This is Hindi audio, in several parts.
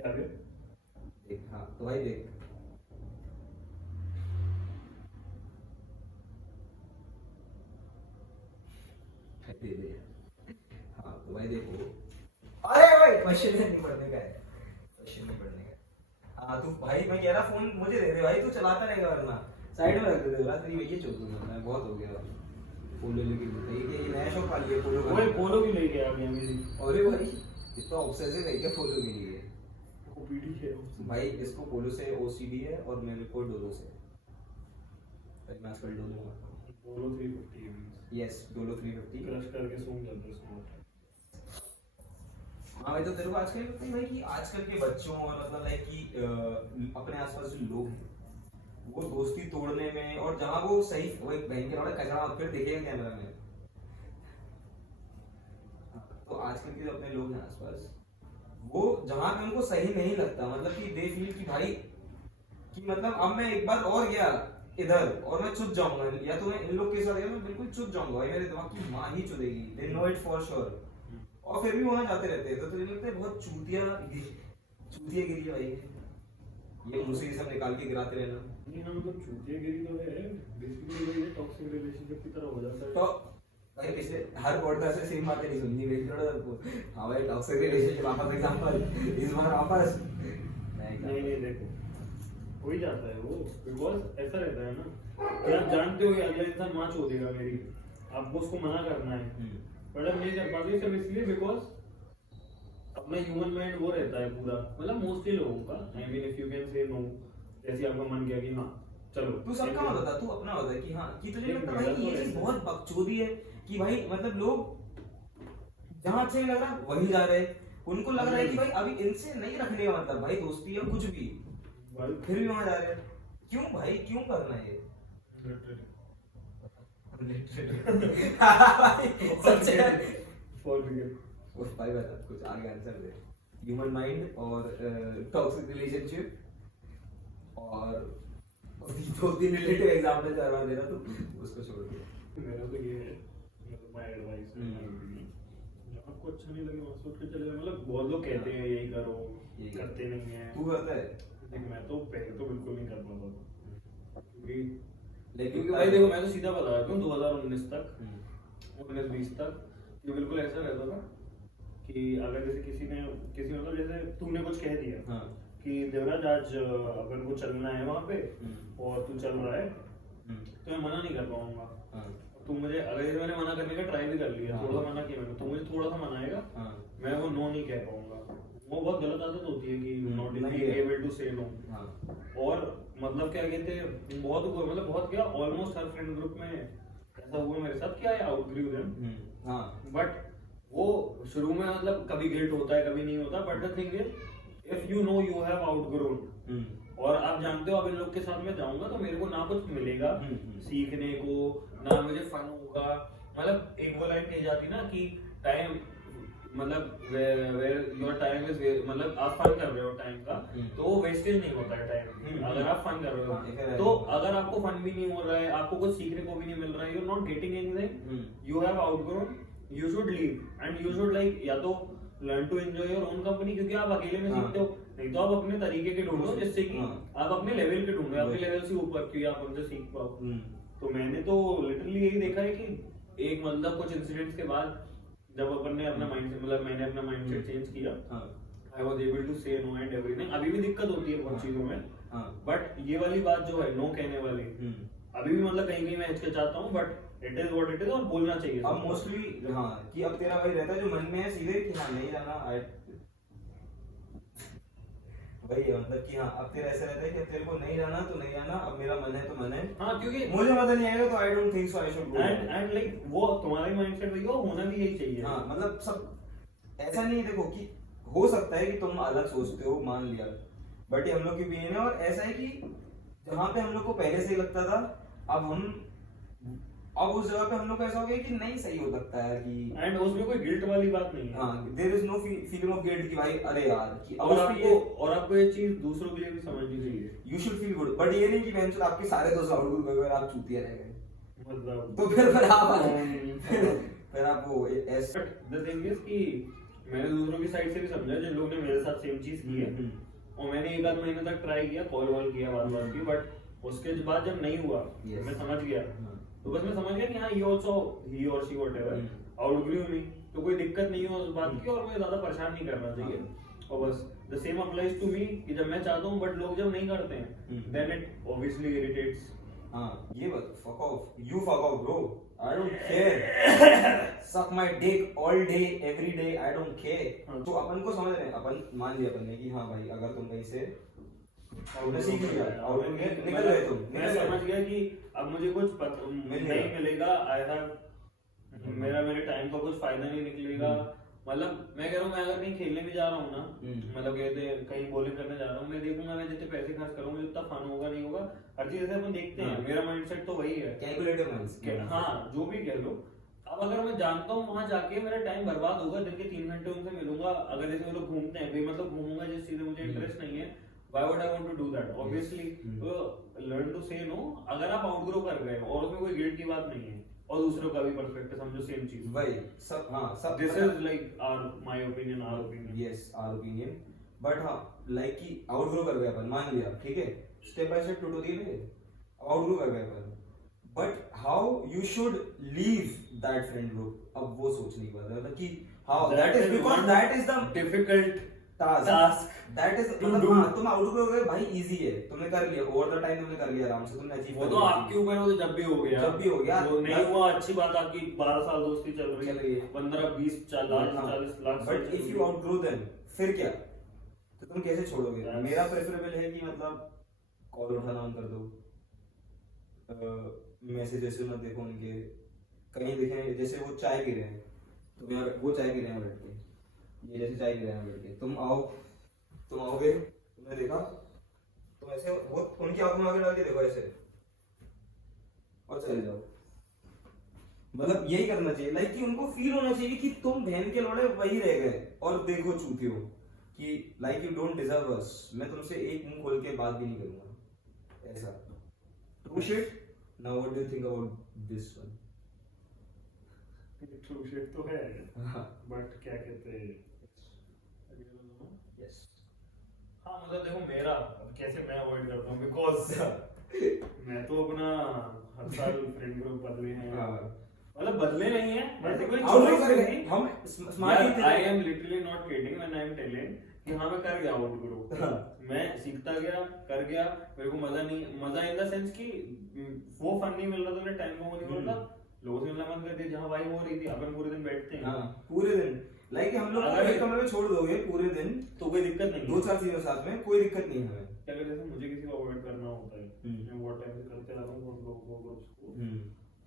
क्या रे? देख, हाँ तो भाई देख, दे दे। हाँ तो भाई देखो, अरे भाई क्वेश्चन नहीं पढ़ने का है, क्वेश्चन नहीं पढ़ने का। हाँ तू भाई, मैं कह रहा फोन मुझे दे दे भाई, तू चलाता रहेगा वरना साइड में रख दे बोला, तेरी ये चल दूंगा मैं, बहुत हो गया पोलो लेके। ये नया शौक पाल लिया पोलो का। ओए पोलो भी लेके आ गया मेरी। अरे भाई इतना ऑब्सेसिव है क्या पोलो के लिए? ओपीडी है भाई इसको पोलो से ओसीडी है और मेरे को डोलो से, तो मैं आजकल डोलो मारता हूँ। पोलो 350 है। यस डोलो 350 क्रश करके सूंघ जाता है उसको। हाँ भाई, तो तेरे को आजकल लगता है भाई कि आजकल के बच्चों और मतलब लाइक कि अपने आसपास जो लोग हैं वो दोस्ती तोड़ने में, और जहाँ वो सही, वो एक बहन के वाला कचरा फिर देखेगा कैमरा में। तो आजकल के जो अपने लोग हैं आसपास, वो जहाँ पे उनको सही नहीं लगता, मतलब कि दे फील कि भाई कि मतलब अब मैं एक बार और गया इधर और मैं चुप जाऊंगा, या तो मैं इन लोग के साथ गया मैं बिल्कुल चुप जाऊंगा भाई, मेरे दिमाग की माँ ही चुदेगी, they know it for sure. और फिर भी वहां जाते रहते हैं, तो तुझे लगता है बहुत चूतिया गिरी है भाई, ये मुंह से ये सब निकाल के गिराते रहना। नहीं ना, मतलब चूतियागिरी तो है बेसिकली, वही है टॉक्सिक रिलेशनशिप की तरह हो जाता है। तो भाई पिछले हर पॉडकास्ट से सेम बातें नहीं सुननी मेरी थोड़ा सबको। हाँ भाई टॉक्सिक रिलेशनशिप वापस एग्जांपल, इस बार वापस नहीं नहीं देखो, हो ही जाता है वो, बिकॉज ऐसा रहता है ना कि आप जानते हो कि अगला इंसान माँ चो देगा मेरी, आपको उसको मना करना है, बट अब नहीं कर पाते सब इसलिए बिकॉज अपना ह्यूमन माइंड वो रहता है पूरा, मतलब मोस्टली लोगों का, I mean if you can say no, जैसे आपका मन किया कि हाँ चलो, तू सबका मत बता, तू अपना बता कि हाँ कि तुझे लगता है भाई कि ये चीज तो बहुत बकचोदी है कि भाई मतलब लोग जहाँ अच्छे नहीं लग रहा वहीं जा रहे हैं, उनको लग रहा है कि भाई अभी इनसे नहीं रखने का मतलब भाई दोस्ती या कुछ भी, फिर भी वहां जा रहे हैं। क्यों भाई, क्यों करना है ये? उस भाई बता कुछ आगे आंसर दे। ह्यूमन माइंड और टॉक्सिक रिलेशनशिप और दो तीन रिलेटिव एग्जांपल करवा दे रहा तू, उसको छोड़ दे। मेरा तो ये है, मतलब माय एडवाइस है, जब आपको अच्छा नहीं लगे वहां से उठ के चले जाओ, मतलब बहुत लोग कहते हैं यही करो, यही करते नहीं है। तू करता है? देख मैं तो पहले तो बिल्कुल नहीं कर पाता था, लेकिन क्योंकि भाई देखो मैं तो सीधा बता रहा हूँ 2019 तक, 19-20 तक ये बिल्कुल ऐसा रहता था कि अगर जैसे किसी मतलब जैसे तुमने कुछ कह दिया हाँ कि देवराज आज अपन को चलना है वहाँ पे और तू चल रहा है, तो मैं मना नहीं कर पाऊंगा। हाँ तुम मुझे, अगर जैसे मैंने मना करने का ट्राई भी कर लिया, थोड़ा सा मना किया मैंने, तो मुझे थोड़ा सा मनाएगा, मैं वो नो नहीं कह पाऊंगा। वो बहुत गलत आदत होती है कि नॉट एबल टू से नो। और मतलब क्या कहते हैं, बहुत क्या ऑलमोस्ट हर फ्रेंड ग्रुप में ऐसा हुआ मेरे साथ कि आई आउटग्रीव देम, बट वो शुरू में मतलब कभी गिल्ट होता है कभी नहीं होता, but the thing is if you know you have outgrown और आप जानते हो अब इन लोग के साथ में जाऊंगा तो मेरे को ना कुछ मिलेगा सीखने को, ना मुझे फन होगा, मतलब एक वो लाइन कही जाती ना कि टाइम मतलब वेयर योर टाइम इज, मतलब आप फन कर रहे हो टाइम का तो वो वेस्टेज नहीं होता है टाइम, अगर आप फन कर रहे हो तो, अगर आपको फन भी नहीं हो रहा है, आपको कुछ सीखने को भी नहीं मिल रहा है, you are not getting anything, you have outgrown, you should leave and you should like या तो learn to enjoy your own company, क्योंकि आप अकेले में सीखते हो, नहीं तो आप अपने तरीके के ढूंढो जिससे कि आप अपने लेवल के ढूंढो, अपने लेवल से ऊपर की आप उनसे सीख पाओ। तो मैंने तो लिटरली यही देखा है कि एक मतलब कुछ इंसिडेंट्स के बाद जब अपन ने अपना माइंड मतलब मैंने अपना माइंडसेट चेंज किया, आई वाज एबल टू से नो एंड एवरीथिंग। अभी भी दिक्कत होती है बहुत चीजों में, बट ये वाली बात जो है नो कहने वाली, अभी भी मतलब कहीं कहीं मैं हिचकिचाता हूँ, but it is what it is और बोलना चाहिए। अब मोस्टली हाँ कि अब तेरा भाई रहता है जो मन में है सीधे कि हाँ नहीं जाना, वही है मतलब कि हाँ अब तेरा ऐसा रहता है कि अब तेरे को नहीं जाना तो नहीं जाना, अब मेरा मन है तो मन है, हाँ क्योंकि मुझे मजा नहीं आएगा तो I don't think so I should go, and like वो तुम्हारा माइंडसेट वही हो, होना भी यही चाहिए। हाँ मतलब सब ऐसा नहीं, देखो कि हो सकता है कि तुम अलग सोचते हो, मान लिया, बट ये हम लोग की ओपिनियन है, और ऐसा है कि जहाँ पे हम लोग को पहले से ही लगता था अब उस जगह पे हम लोग को ऐसा हो गया कि नहीं सही हो सकता है कि, एंड उसमें कोई गिल्ट वाली बात नहीं है। हाँ there is no feeling of guilt कि भाई अरे यार कि और आपको ये चीज दूसरों के लिए भी समझनी चाहिए, you should feel good, but ये नहीं कि बहन आपके सारे दोस्त आउटगुड हो गए और आप चूतिया रह गए, मतलब तो फिर आप वो ऐसा द थिंग इज कि मैंने दूसरों की साइड से भी समझा जिन लोगों ने मेरे साथ सेम चीज की है, और मैंने 1 आध महीने तक ट्राई किया, कॉल वॉल किया, बात की, बट उसके बाद जब नहीं हुआ मैं समझ गया, तो बस मैं समझ गया कि हाँ ही ऑल्सो, ही और शी व्हाटएवर आउटग्रू मी, तो कोई दिक्कत नहीं है उस बात की, और मुझे ज्यादा परेशान नहीं करना चाहिए। और बस the same applies to me कि जब मैं चाहता हूँ बट लोग जब नहीं करते हैं, देन इट ऑब्वियसली इरिटेट्स। हाँ ये बात, fuck off, you fuck off bro, I don't care, suck my dick all day every day, I don't care। तो अपन को समझ रहे हैं, अपन मान लिया अपन ने कि हाँ भाई अगर तुम कहीं से सीख लिया, निकल गए तुम, मैं समझ गया कि अब मुझे कुछ नहीं मिलेगा, आई हैव मेरे टाइम का कुछ फायदा नहीं निकलेगा। मतलब मैं कह रहा हूँ, मैं अगर कहीं खेलने भी जा रहा हूँ ना, मतलब कहते कहीं बॉलिंग करने जा रहा हूँ, मैं देखूंगा मैं जितने पैसे खर्च करूंगा जितना फन होगा नहीं होगा, हर चीज ऐसे अपन देखते हैं, मेरा माइंडसेट तो वही है, कैलकुलेटिव माइंडसेट, हाँ जो भी कह लो। अब अगर मैं जानता हूँ वहां जाके मेरा टाइम बर्बाद होगा, दिन के 3 घंटे उनसे मिलूंगा, अगर जैसे वो लोग घूमते हैं भाई, मतलब घूमूंगा जिस चीज में मुझे इंटरेस्ट नहीं है, why would I want to do that? Obviously, तो learn to say no। अगर आप आउटग्रो कर गए और उसमें कोई गिल्ट की बात नहीं है, और दूसरों का भी पर्सपेक्टिव समझो, सेम चीज वही सब, हाँ सब, this is like my opinion, our opinion, yes our opinion, but हाँ लाइक कि आउटग्रो कर गए अपन, मान लिया ठीक है, स्टेप बाय स्टेप टूटो धीरे, आउटग्रो कर गए अपन, but how you should leave that friend group, अब वो सोचने की बात है, मतलब कि how, that is because that is the difficult task, that is मतलब हाँ तुम आउटग्रो हो गए भाई, इजी है, तुमने कर लिया, ओवर द टाइम तुमने कर लिया, आराम से तुमने अचीव कर लिया, वो तो आपके ऊपर है, वो तो जब भी हो गया, वो नहीं हुआ अच्छी बात, आपकी 12 साल दोस्ती चल रही है, 15 20 40 lakh, but if you outgrow then फिर क्या, तो तुम कैसे छोड़ोगे? मेरा प्रेफरेबल है कि मतलब कॉल उठाना ऑन कर दो, मैसेजेस मत देखो उनके, कहीं देखें जैसे वो चाय पी रहे हैं, तो यहाँ वो चाय पी रहे हैं बैठ के, ये जैसे चाय पी रहे हैं बैठ के, तुम आओगे, तुमने देखा, तुम ऐसे वो उनकी आंखों में आगे डाल के देखो ऐसे, और चले जाओ, मतलब यही करना चाहिए, लाइक कि उनको फील होना चाहिए कि तुम बहन के लौड़े वही रह गए, और देखो चूतिए हो कि लाइक यू डोंट डिजर्व अस, मैं तुमसे एक मुंह खोल के बात भी नहीं करूंगा, ऐसा true shit. Now what do you think about this one? True shit तो है, बट क्या कहते हैं, यस हाँ मतलब देखो मेरा कैसे मैं अवॉइड करता हूँ, बिकॉज मैं तो अपना हर साल फ्रेंड ग्रुप बदले हैं, मतलब बदले नहीं है, वैसे कोई चॉइस नहीं, हम smart he, I am literally not kidding when I am telling कि हाँ मैं कर गया आउटग्रो, मैं सीखता गया, कर गया, मेरे को मजा इन द सेंस कि वो फन नहीं मिल रहा था, मेरे टाइम को नहीं मिल रहा, लोगों से मिलना मन कर दिया, जहाँ वाइब हो रही थी, अपन पूरे दिन बैठते हैं, पूरे दिन, लाइक हम लोग एक कमरे में छोड़ दोगे पूरे दिन तो कोई दिक्कत नहीं, 2-4 चीजों साथ में कोई दिक्कत नहीं है हमें, अगर जैसे मुझे किसी को अवॉइड करना होता है, मैं वो टाइम करते रहा हूँ उन लोगों को,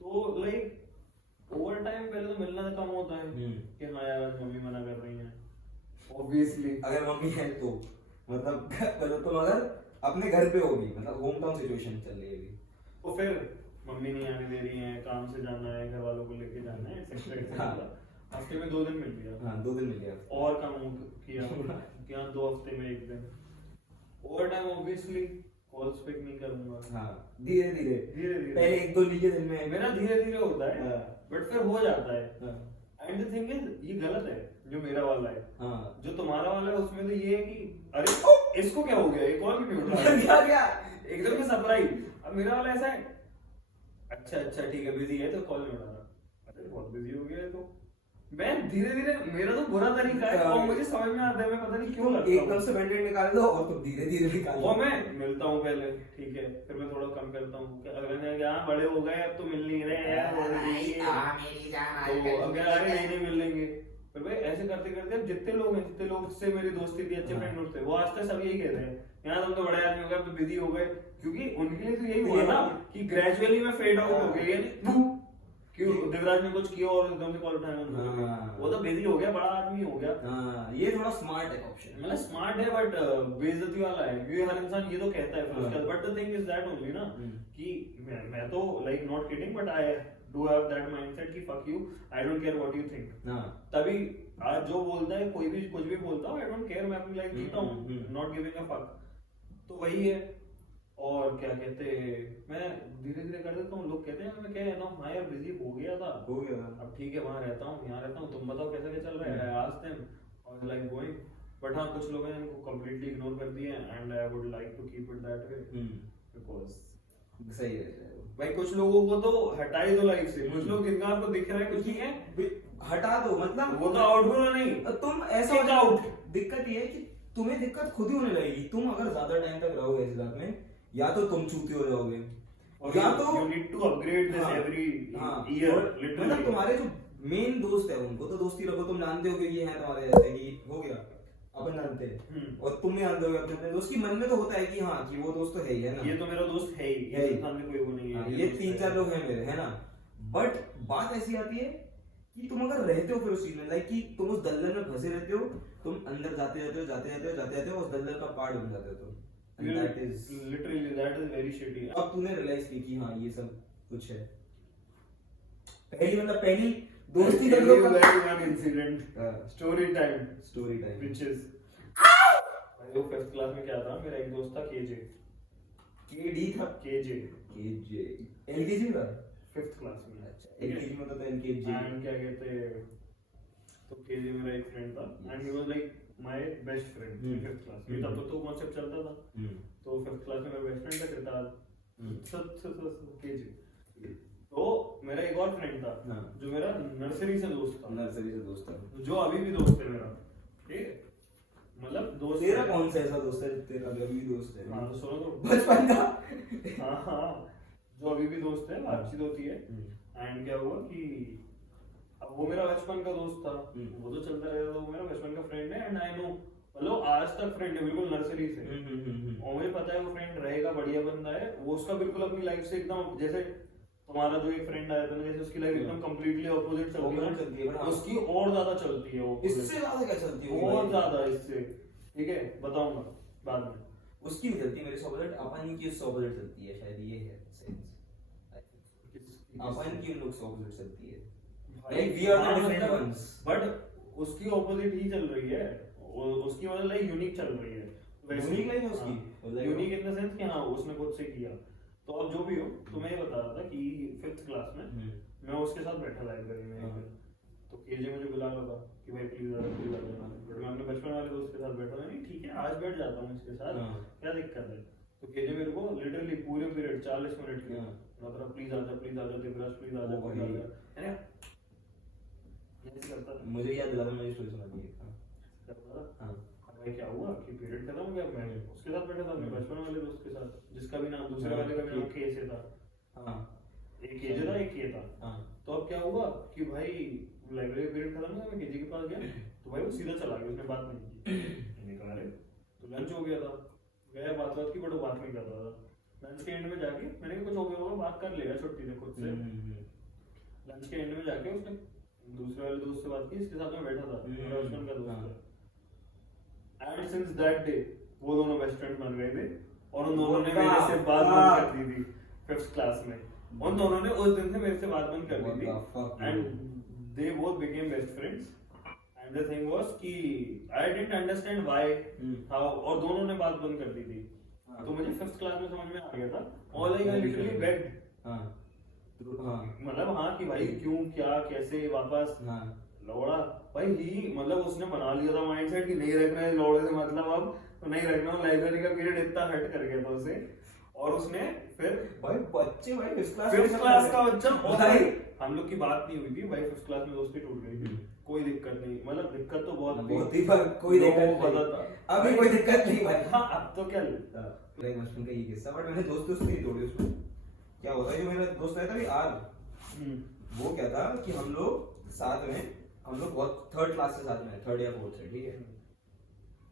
तो लाइक ओवर टाइम पहले तो मिलना कम होता है कि हाँ यार मम्मी मना कर रही हैं, ऑब्वियसली अगर मम्मी है तो मतलब तुम अगर अपने घर पे हो भी, मतलब होम टाउन सिचुएशन चल रही है अभी, तो फिर मम्मी नहीं आने दे रही है, काम से जाना है, घर वालों को लेके जाना है, एक्सेट्रा, हफ्ते में 2 दिन मिल लिया, हाँ 2 दिन मिल गया, और काम किया क्या 2 हफ्ते में 1 दिन, over time obviously calls pick नहीं करूंगा, हाँ धीरे धीरे पहले 1-2 लीजिए दिन में, मेरा धीरे धीरे होता है, बट फिर हो जाता है, एंड द थिंग इज ये गलत है जो मेरा वाला है, जो तुम्हारा वाला है उसमें तो ये है कि अरे इसको क्या हो गया, एक और क्यों उठा क्या एकदम से सरप्राइज, अब मेरा वाला ऐसा है, अच्छा ठीक है बिजी है तो कॉल नहीं उठा रहा, अरे बहुत बिजी हो गया है, तो मैं धीरे धीरे, मेरा तो बुरा तरीका है और मुझे समझ में आता है, मैं पता नहीं क्यों लगता हूं, एकदम से बैंडेड निकाल दो और तुम धीरे धीरे निकाल दो, वो मैं मिलता हूं पहले, ठीक है, फिर मैं थोड़ा कम करता हूं, अगले ने कहा बड़े हो गए अब तो मिल नहीं रहे यार, तो अगर अरे नहीं मिल लेंगे, फिर भाई ऐसे करते करते अब जितने लोग से मेरी दोस्ती थी, अच्छे फ्रेंड थे, वो आज तक सब यही कहते हैं यार तुम तो बड़े आदमी हो गए, अब तो बिजी हो गए, क्योंकि उनके लिए तो यही हुआ ना कि ग्रेजुअली मैं फेड आउट हो गया, क्यों दिवराज ने कुछ किया और एकदम से कॉल उठाया, वो तो बिजी हो गया, बड़ा आदमी हो गया, ये थोड़ा स्मार्ट है ऑप्शन, मतलब स्मार्ट है बट बेइज्जती वाला है, क्योंकि हर इंसान ये तो कहता है, but the thing is that only ना कि मैं तो like not kidding, but I do have that mindset कि fuck you, I don't care what you think, तभी आज जो बोलता है कोई भी कुछ भी बोलता हूँ, आई डोंट केयर, मैं अपनी लाइफ जीता हूँ, नॉट गिविंग अ फक, तो वही है, और क्या कहते मैं धीरे धीरे कर देता हूँ, लोग कहते हैं मैं क्या कहता हूँ, हाँ यार बिजी हो गया था, अब ठीक है वहां रहता हूँ, यहाँ रहता हूँ, तुम बताओ कैसा क्या चल रहा है, आज दिन और लाइक गोइंग, बट हाँ कुछ लोग हैं जिनको कंप्लीटली इग्नोर कर दिए and I would like to keep it that way because सही है भाई कुछ लोगों को तो हटा ही दो लाइफ से, कुछ लोग जिनका आपको दिख रहा है कुछ नहीं है हटा दो, मतलब वो तो आउट होना नहीं, तुम ऐसा Kick out। दिक्कत ये है कि तुम्हें दिक्कत खुद ही होने लगेगी। तुम अगर ज्यादा टाइम तक रहोगे इस बात में, या तो तुम चूती हो जाओगे, और या तो you need to upgrade this every year literally। मतलब तुम्हारे जो मेन दोस्त है उनको तो दोस्ती रखो, तुम जानते हो कि ये है तुम्हारे जैसे कि हो गया अपन जानते हैं, और तुम भी जानते हो अपने दोस्त की मन में तो होता है कि हाँ कि वो दोस्त तो है ही है ना, ये तो मेरा दोस्त है ही, ये इंसान में कोई वो नहीं है, ये 3-4 लोग हैं मेरे, है ना। बट बात ऐसी आती है कि तुम अगर रहते हो फिर उस चीज में, लाइक कि तुम उस दलदल में फंसे रहते हो, तुम अंदर जाते जाते हो उस दलदल का पार्ट बन जाते हो तुम, and that is literally that is very shitty। अब तूने रियलाइज की कि हाँ ये सब कुछ है। पहली दोस्ती का लोग one incident story time which is भाई वो 5th क्लास में क्या था, मेरा एक दोस्त था केजे, केडी था, केजे एलकेजी में था 5th क्लास में। अच्छा एलकेजी में तो एलकेजी एंड क्या कहते, तो केजे मेरा एक फ्रेंड था and he was like my best friend 5th class में। तब तो कॉन्सेप्ट चलता था, तो 5th क्लास में मेरा बेस्ट फ्रेंड था कृताल केजे। तो मेरा एक और फ्रेंड था जो मेरा नर्सरी से दोस्त था, जो अभी भी दोस्त है मेरा, ठीक है, मतलब दोस्त। तेरा कौन सा ऐसा दोस्त है तेरा अभी भी दोस्त है? हाँ तो सुनो तो, बचपन का। हाँ जो अभी भी दोस्त है, बातचीत होती है। एंड क्या हुआ कि अब वो मेरा बचपन का दोस्त था, वो तो चलता रहेगा, वो मेरा बचपन का फ्रेंड है एंड आई नो, मतलब आज तक फ्रेंड है बिल्कुल नर्सरी से, और मुझे पता है वो फ्रेंड रहेगा, बढ़िया बंदा है वो, उसका बिल्कुल अपनी लाइफ से एकदम, जैसे तुम्हारा जो एक फ्रेंड आया था ना, जैसे उसकी लाइफ एकदम कंप्लीटली ऑपोजिट चलती है, उसकी और ज्यादा चलती है वो, इससे ज्यादा क्या चलती है? बहुत ज्यादा इससे, ठीक है बताऊंगा बाद में। उसकी नहीं चलती मेरे से ऑपोजिट, अपन की उससे ऑपोजिट चलती है, शायद ये है सेंस, अपन की लुक्स ऑपोजिट चलती है, like we are the different ones, but उसकी ऑपोजिट ही चल रही है, उसकी मतलब लाइक यूनिक चल रही है, यूनिक लाइफ उसकी, यूनिक इन द सेंस कि हाँ उसने खुद से किया। तो अब जो भी हो, तो मैं ये बता रहा था कि 5th क्लास में मैं उसके साथ बैठा लाइब्रेरी में, तो केजे मुझे बुला रहा था कि भाई प्लीज आ जाना, बट मैं अपने बचपन वाले दोस्त के साथ बैठा था, नहीं ठीक है आज बैठ जाता हूँ इसके साथ, क्या दिक्कत है। तो केजे मेरे को लिटरली पूरे पीरियड 40 मिनट के मतलब प्लीज आजा दिवराज प्लीज आजा, मुझे याद दिला, मैंने स्टोरी सुना दी है। भाई क्या हुआ कि पीरियड खत्म हो गया, मैं उसके साथ बैठा था, अपने बचपन वाले दोस्त के साथ, जिसका भी नाम दूसरे वाले का भी नाम के से था, एक केजे था एक के था। तो अब क्या हुआ कि भाई लाइब्रेरी पीरियड खत्म हुआ, मैं केजे के पास गया, तो भाई वो सीधा चला गया, उसने बात नहीं की, निकला रे तो लंच हो गया था, गया बात की बट वो बात नहीं कर रहा था। लंच के एंड में जाके मैंने कहा कुछ हो गया होगा, बात कर लेगा छुट्टी से खुद से। लंच के एंड में जाके उसने दूसरे वाले दोस्त से बात की, इसके साथ में बैठा था, मेरा बचपन का दोस्त था। एंड सिंस दैट डे वो दोनों बेस्ट फ्रेंड बन गए थे, और उन दोनों ने मेरे से बात बंद कर दी थी 5th क्लास में, उन दोनों ने उस दिन से मेरे से बात बंद कर दी थी, and they both became best friends. And the thing was कि I didn't understand why how, और दोनों ने बात बंद कर दी थी। तो मुझे 5th क्लास में समझ में आ गया था, और लाइक आई लिटरली बेग्ड, मतलब हाँ कि भाई क्यों क्या कैसे वापस लौड़ा भाई ही, मतलब उसने बना लिया था माइंडसेट कि नहीं रखना है लौड़े से, मतलब अब तो नहीं रखना। लाइब्रेरी का पीरियड इतना हट कर गया था उसे, और उसने फिर भाई बच्चे भाई 5th क्लास का बच्चा, और भाई हम लोग की बात नहीं हुई थी भाई, 5th क्लास में दोस्ती टूट गई थी, कोई दिक्कत नहीं, मतलब दिक्कत तो बहुत ही, कोई दिक्कत पता था, अभी कोई दिक्कत नहीं भाई। हाँ अब तो क्या लगता है बचपन का ये किस्सा, बट मैंने दोस्त नहीं तोड़े उसमें। क्या होता है जो मेरा दोस्त आया था अभी आज, वो क्या था कि हम लोग साथ में, हम लोग बहुत 3rd क्लास से साथ में, 3rd या 4th से, ठीक है।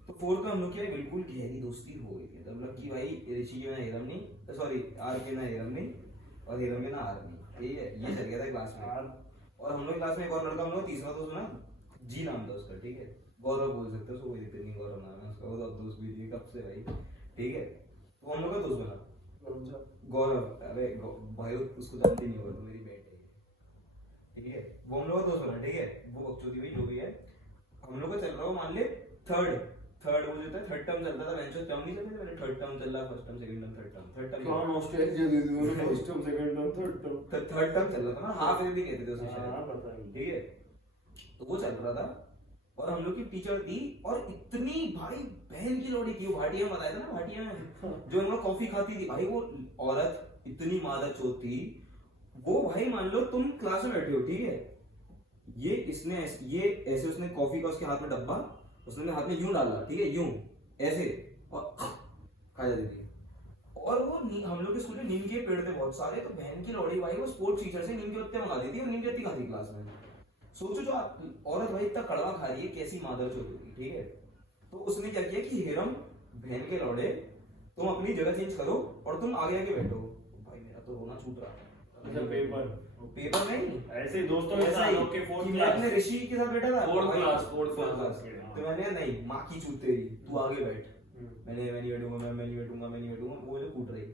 तो 4th में हम लोग की बिल्कुल गहरी दोस्ती हो गई थी, मतलब कि भाई ऋषि के ना हिरम नहीं, सॉरी आर के ना हिरम नहीं, और हिरम के ना आर नहीं, ठीक है, ये चल गया था क्लास में। और हम लोग क्लास में एक और लड़का, हम लोग तीसरा दोस्त ना, जी नाम था उसका, ठीक है, गौरव बोल सकते हो उसको, कोई दिक्कत नहीं, गौरव नाम है उसका, वो दोस्त भी थी कब से भाई, ठीक है। तो हम लोग का दोस्त बना गौरव, अरे भाई उसको जानते नहीं होगा, तो मेरी बेट है, ठीक है, वो हम लोग का दोस्त बना, ठीक है। वो बकचोदी हुई जो भी है, हम लोग का चल रहा हो मान ले थर्ड वो जो था 3rd टर्म चलता था, बेंचो टर्म नहीं चलते थे, 3rd टर्म चल रहा, 1st term 2nd term 3rd term कौन ऑस्ट्रेलिया दे दी उन्होंने, 1st term 2nd term 3rd term चल रहा था ना, हाफ ईयर भी कहते थे उसे शायद, हां पता है, ठीक है। तो वो चल रहा था, और हम लोग की टीचर थी, और इतनी भाई बहन की लोड़ी थी, वो भाटिया में बताया था ना, भाटिया में जो हम लोग कॉफी खाती थी भाई, वो औरत इतनी मादर चोत थी वो भाई। मान लो तुम क्लास में बैठे हो, ठीक है, ये ऐसे उसने कॉफी का उसके हाथ में डब्बा, उसने अपने हाथ में यूं डाला, ठीक है, यूं ऐसे, और खा जाती थी। और वो हम लोग के स्कूल में नीम के पेड़ थे बहुत सारे, तो बहन की लौड़ी भाई वो स्पोर्ट्स टीचर से नीम के पत्ते मंगा देती, और नीम के पत्ते खाती क्लास में। सोचो जो औरत भाई इतना कड़वा खा रही है, कैसी मादर चोत होगी, ठीक है। तो उसने क्या किया कि हेरम बहन के लौड़े, तुम अपनी जगह चेंज करो और तुम आगे आगे बैठो। भाई मेरा तो रोना छूट रहा था। अच्छा पेपर नहीं, ऐसे ही दोस्तों के ऐसा साथ ही आपके फोर्थ कि मैं क्लास अपने ऋषि के साथ बैठा था, फोर्थ भाई, क्लास फोर्थ क्लास। तो मैंने नहीं, माँ की चूत तेरी, तू आगे बैठ। मैं नहीं बैठूंगा, मैं नहीं बैठूंगा, वो जो कूट रही।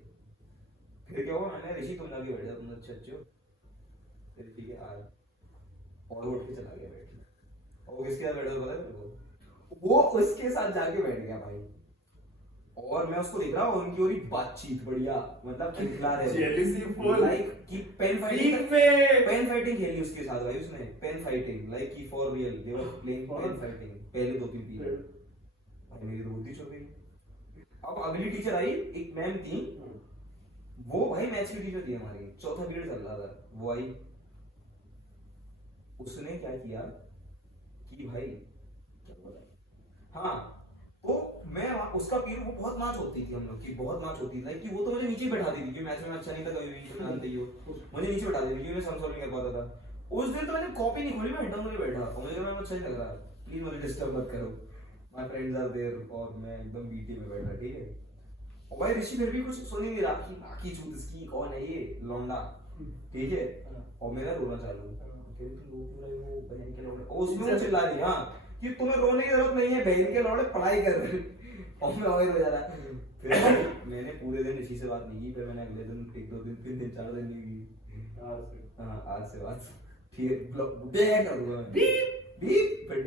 फिर क्या हुआ, मैंने ऋषि तुम आगे बैठ जा, तुम अच्छे हो, फिर ठीक है आज, और उठ के चला गया बैठ। और वो किसके साथ बैठा था पता है तेरे को? वो उसके साथ जाके बैठ गया भाई। और मैं उसको देख रहा हूँ, उनकी और बातचीत बढ़िया, मतलब खिलखिला रहे, जेलसी फुल, लाइक कि पेन फाइटिंग खेली उसके साथ भाई उसने, पेन फाइटिंग, लाइक कि for real they were playing pen fighting पहले 2-3 पीरियड। भाई मेरी तो बुद्धि चल गई। अब अगली टीचर आई, एक मैम थी, वो भाई मैथ्स की टीचर थी हमारी, चौथा पीरियड चल रहा था, वो आई, उसने क्या किया कि भाई हाँ, तो मैं उसका पीरियड, वो बहुत नाच होती थी हम लोग की, बहुत नाच होती थी कि वो तो मुझे नीचे ही बैठा दी थी, क्योंकि मैथ्स में अच्छा नहीं था, कभी भी जानते ही हो, मुझे नीचे बैठा दी थी, मैं सम सॉल्व नहीं कर पाता था। उस दिन तो मैंने कॉपी नहीं खोली, मैं हेड डाउन करके बैठा, और मुझे मैं अच्छा नहीं लग रहा, प्लीज मुझे डिस्टर्ब मत करो, माय फ्रेंड्स आर देयर, और मैं एकदम बीटी में बैठा, ठीक है। और भाई ऋषि फिर भी कुछ सुन ही नहीं रहा कि बाकी चूत इसकी कौन है, ये लौंडा, ठीक है। और मेरा रोना चालू, फिर तुम रो क्यों रहे हो बहन के लौंडे, और उसमें वो चिल्ला रही, हाँ कि तुम्हें रोने की जरूरत नहीं है, बहन के लौंडे पढ़ाई कर रहे। और मैं और हो जा रहा। फिर मैंने पूरे दिन ऋषि से बात नहीं की, फिर मैंने अगले दिन 1-2 दिन 3 दिन 4 दिन नहीं की। हाँ आज से बात, ठीक है, ब्लॉक कर दूंगा, बीप बीप, फिर